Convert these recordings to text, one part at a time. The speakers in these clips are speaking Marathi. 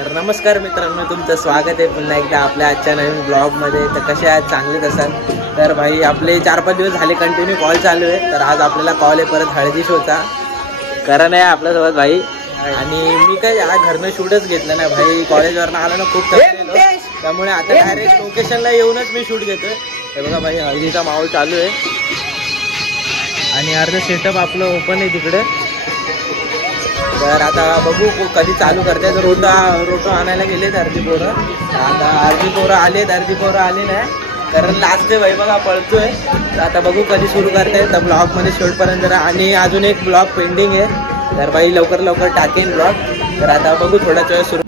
तर नमस्कार मित्रांनो, तुमचं स्वागत आहे पुन्हा एकदा आपल्या आजच्या नवीन ब्लॉगमध्ये. तर कसे आहेत? चांगलेच असाल. तर भाई आपले 4-5 दिवस झाले कंटिन्यू कॉल चालू आहे. तर आज आपल्याला कॉल आहे परत हळदी शोचा. करण आहे आपल्यासोबत भाई. आणि मी काय आज घरनं शूटच घेतलं नाही भाई. कॉलेजवरनं आलो ना, खूप थकलेलो, त्यामुळे आता डायरेक्ट लोकेशनला येऊनच मी शूट घेतोय. हे बघा भाई, हळदीचा माहोल चालू आहे आणि अर्ध सेटअप आपलं ओपन आहे तिकडे. तर आता बघू कधी चालू करते. तर रोटो आणायला गेलेत अर्धी पोरं. आता अर्धी पोरं आलेत, अर्धी पोरं आली नाही, कारण लास्ट आहे भाई बघा, पळतोय. तर आता बघू कधी सुरू करते. तर ब्लॉगमध्ये शेवटपर्यंत जरा. आणि अजून एक ब्लॉग पेंडिंग आहे, तर भाई लवकर लवकर टाकेन ब्लॉग. तर आता बघू थोड्या वेळ सुरू.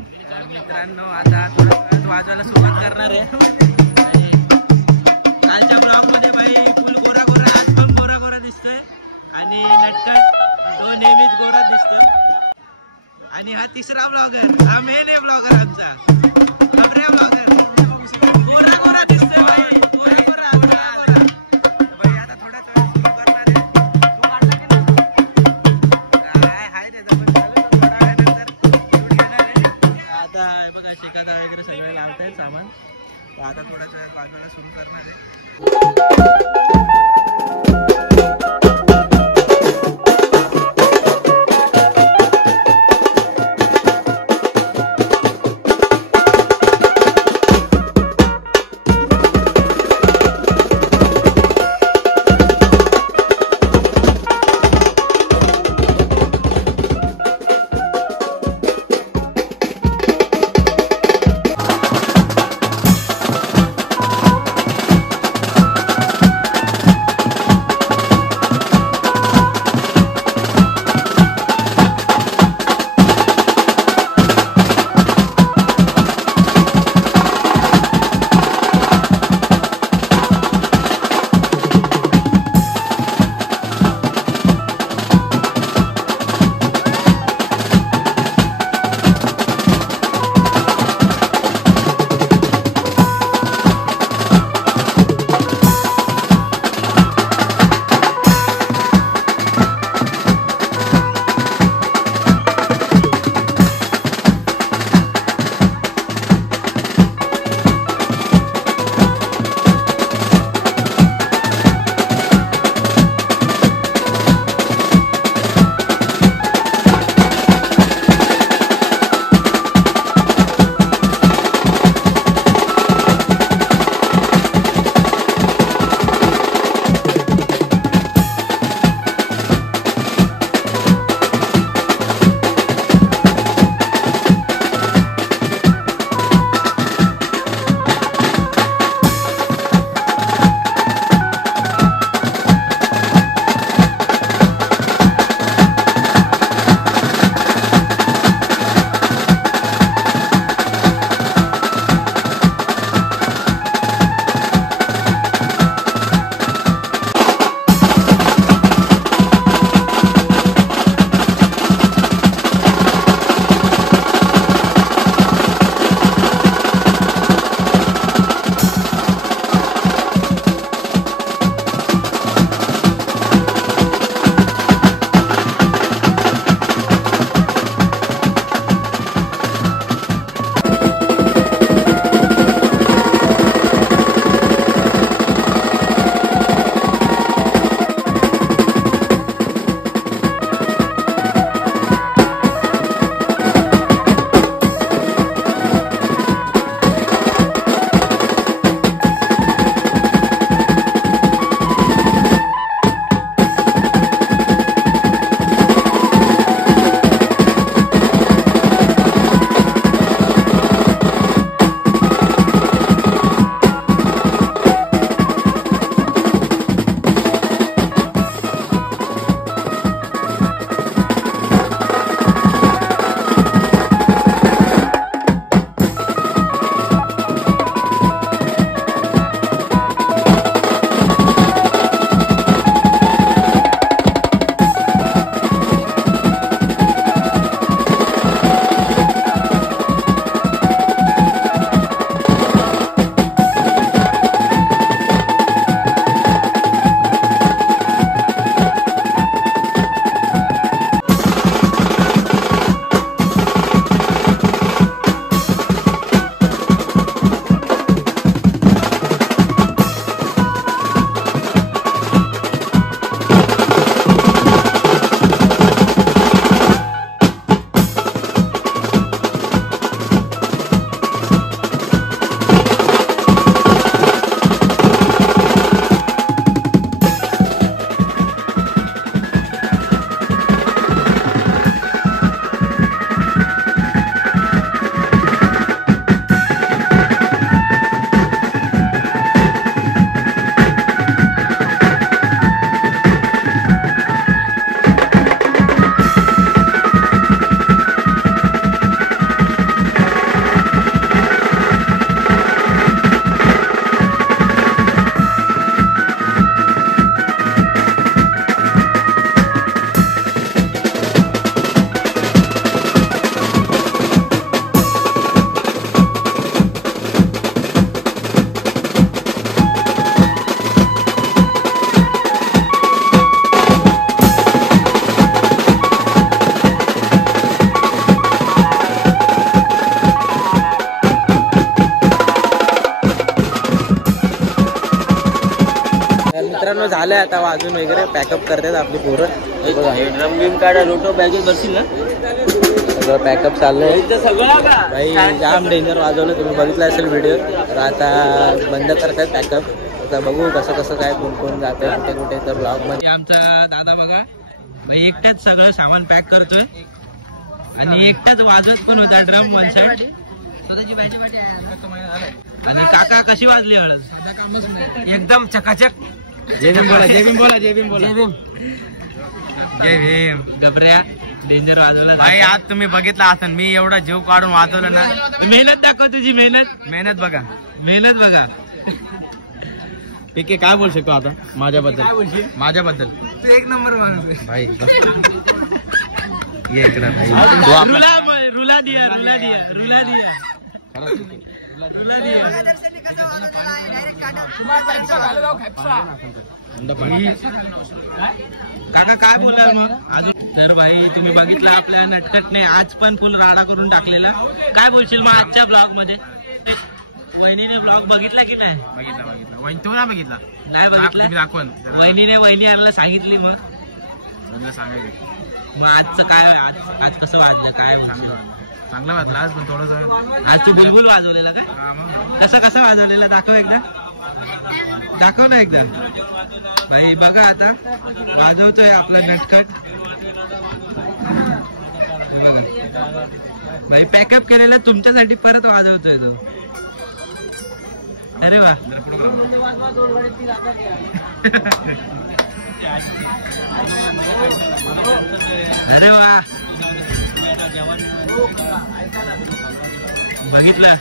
मित्रांनो आता थोडं वाजवायला सुरुवात करणार आहे. कालच्या ब्लॉगमध्ये भाई फुल गोरा गोरा, आज पण गोरा गोरा दिसतोय आणि नटकट तो नेहमीच गोरा दिसतोय. आणि हा तिसरा ब्लॉगर, हा मेन आहे ब्लॉगर आमचा, खबऱ्या ब्लॉगर. गोरा गोरा दिसतोय भाई, गोरा गोरा. भाई आता थोडा सुरू करणार आहे. तू काढला की नाही? हाय त्याचा पण चालू. थोड्या वेळानंतर शूट घेणार आहे. आता बघा शेकादा वगैरे सगळे लावतायत सामान. आता थोड्याच वेळात वाजवायला सुरू करणार आहे. झालंय आता वाजून वगैरे पॅकअप करतात आपली पोरं. ड्रम बिम काढा रोटो बॅगेत बसतील ना सगळं पॅकअप चाललंय भाई. जाम डेंजर वाजवलं, तुम्ही बघितलं असेल व्हिडिओ. तर आता बंद करतात पॅकअप. आता बघू कसं कसं काय कोण कोण जाते कुठे कुठे. तर ब्लॉग मध्ये आमचा दादा बघा भाई एकटाच सगळं सामान पॅक करतोय आणि एकटाच वाजत पण होता ड्रम वन साइड. आणि काका कशी वाजली हळद? एकदम चकाचक. जय भीम बोला, जय भीम बोला, जय भीम बोला, जय भीम. गबऱ्या डेंजर वाजवला भाई. आज तुम्ही बघितला असेल मी एवढा जीव काढून वाजवलं ना. मेहनत दाखव तुझी मेहनत बघा. पीके काय बोल शकतो आता माझ्याबद्दल? माझ्याबद्दल तू एक नंबर माणूस भाई. ये इकडे भाई. रुला दिया. काका काय बोला मग अजून? तर भाई तुम्ही बघितलं आपल्या नटखटने आज पण फुल राडा करून टाकलेला. काय बोलशील मग आजच्या ब्लॉग मध्ये? वहिनीने ब्लॉग बघितला की नाही? बघितला. तू नाही बघितला? नाही बघितला. दाखवून वहिनी आणायला सांगितली. मग आजचं काय? आज कसं वाजलं? काय चांगलं वाजलं आज पण थोडस. आज तू बंगुल वाजवलेला काय? कसं वाजवलेला? दाखव ना एकदा भाई. बघा आता वाजवतोय आपला नटखट. बघा भाई पॅकअप केलेला तुमच्यासाठी परत वाजवतोय तो. अरे वा. अरे वा. बघितलं?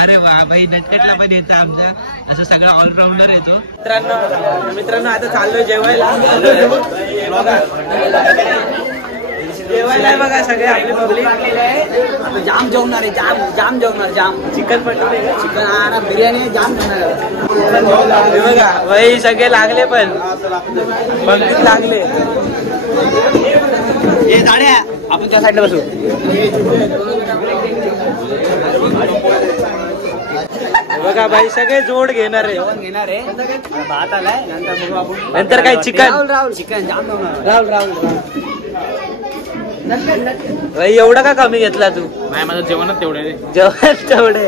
अरे वा भाई. नटखटला पण येतं आमचा असं सगळा ऑलराऊंडर येतो. मित्रांनो आता चाललोय जेवायला. बघा सगळे आपले पब्लिक जाम जेवणार आहे. जाम जेवणार. चिकन पटोरे, चिकन बिर्याणी जाम जेवणार. बघा भाई सगळे लागले पण पब्लिक लागले. आपण त्या साईडला बसू. बघा भाई सगळे जोड घेणार आहे. भात आलाय नंतर काय चिकन राहुल जाम जेवणार. राहुल भाई एवढा का कमी घेतला तू? नाही माझं जेवणच तेवढे. जेवण तेवढे.